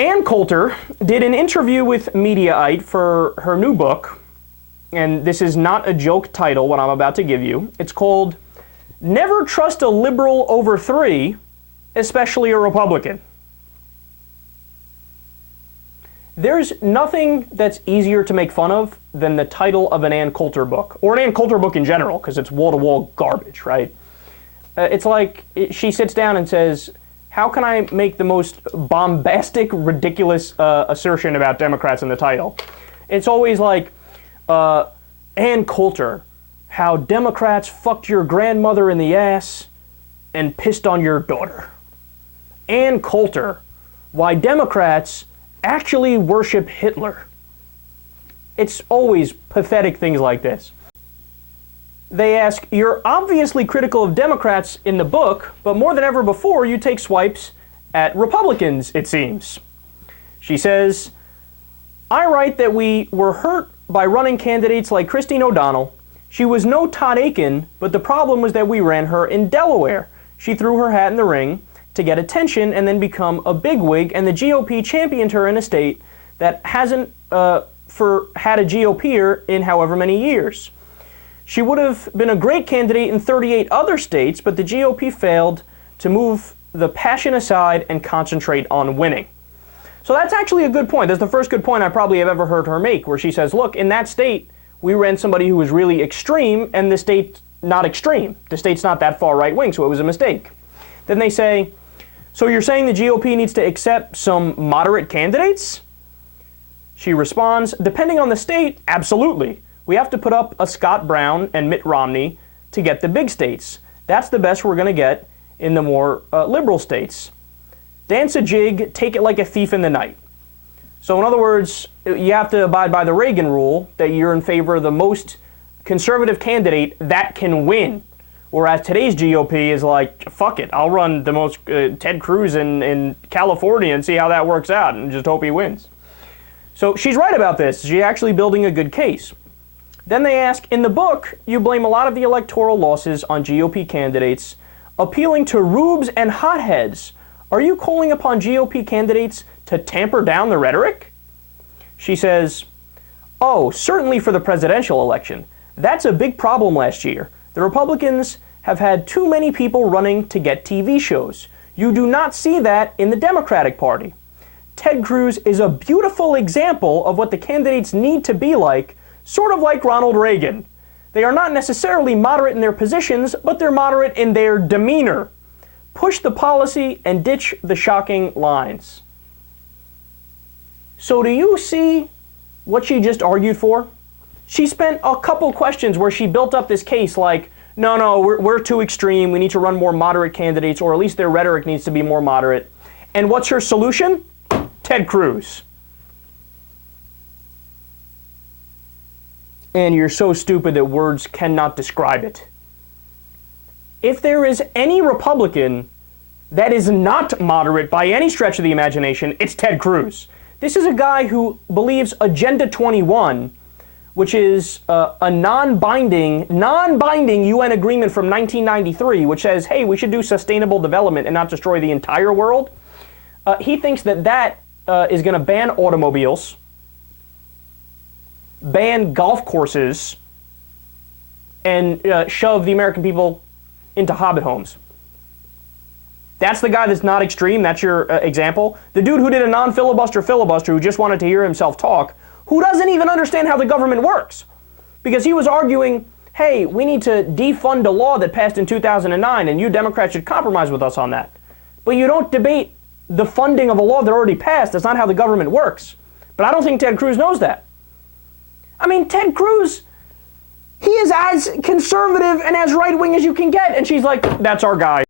Ann Coulter did an interview with Mediaite for her new book, and this is not a joke title, what I'm about to give you. It's called Never Trust a Liberal Over Three, Especially a Republican. There's nothing that's easier to make fun of than the title of an Ann Coulter book, or an Ann Coulter book in general, because it's wall-to-wall garbage, right? It's like she sits down and says, how can I make the most bombastic, ridiculous assertion about Democrats in the title? It's always like, Ann Coulter, how Democrats fucked your grandmother in the ass and pissed on your daughter. Ann Coulter, why Democrats actually worship Hitler. It's always pathetic things like this. They ask, you're obviously critical of Democrats in the book, but more than ever before, you take swipes at Republicans, it seems. She says, I write that we were hurt by running candidates like Christine O'Donnell. She was no Todd Akin, but the problem was that we ran her in Delaware. She threw her hat in the ring to get attention and then become a bigwig, and the GOP championed her in a state that hasn't had a GOPer in however many years. She would have been a great candidate in 38 other states, but the GOP failed to move the passion aside and concentrate on winning. So that's actually a good point. That's the first good point I probably have ever heard her make, where she says, look, in that state, we ran somebody who was really extreme, and the state's not extreme. The state's not that far right-wing, so it was a mistake. Then they say, so you're saying the GOP needs to accept some moderate candidates? She responds, depending on the state, absolutely. We have to put up a Scott Brown and Mitt Romney to get the big states. That's the best we're going to get in the more liberal states. Dance a jig, take it like a thief in the night. So in other words, you have to abide by the Reagan rule that you're in favor of the most conservative candidate that can win. Whereas today's GOP is like, fuck it, I'll run the most Ted Cruz in California and see how that works out and just hope he wins. So she's right about this. She's actually building a good case. Then they ask, in the book, you blame a lot of the electoral losses on GOP candidates, appealing to rubes and hotheads. Are you calling upon GOP candidates to tamper down the rhetoric? She says, oh, certainly for the presidential election. That's a big problem last year. The Republicans have had too many people running to get TV shows. You do not see that in the Democratic Party. Ted Cruz is a beautiful example of what the candidates need to be like, sort of like Ronald Reagan. They are not necessarily moderate in their positions, but they're moderate in their demeanor. Push the policy and ditch the shocking lines. So do you see what she just argued for? She spent a couple questions where she built up this case like, no, we're too extreme, we need to run more moderate candidates, or at least their rhetoric needs to be more moderate. And what's her solution? Ted Cruz. And you're so stupid that words cannot describe it. If there is any Republican that is not moderate by any stretch of the imagination, it's Ted Cruz. This is a guy who believes Agenda 21, which is a non-binding UN agreement from 1993, which says, hey, we should do sustainable development and not destroy the entire world. He thinks that is going to ban automobiles, ban golf courses, and shove the American people into hobbit homes. That's the guy that's not extreme. That's your example. The dude who did a non-filibuster filibuster, who just wanted to hear himself talk, who doesn't even understand how the government works. Because he was arguing, hey, we need to defund a law that passed in 2009, and you Democrats should compromise with us on that. But you don't debate the funding of a law that already passed. That's not how the government works. But I don't think Ted Cruz knows that. I mean, Ted Cruz, he is as conservative and as right-wing as you can get. And she's like, that's our guy.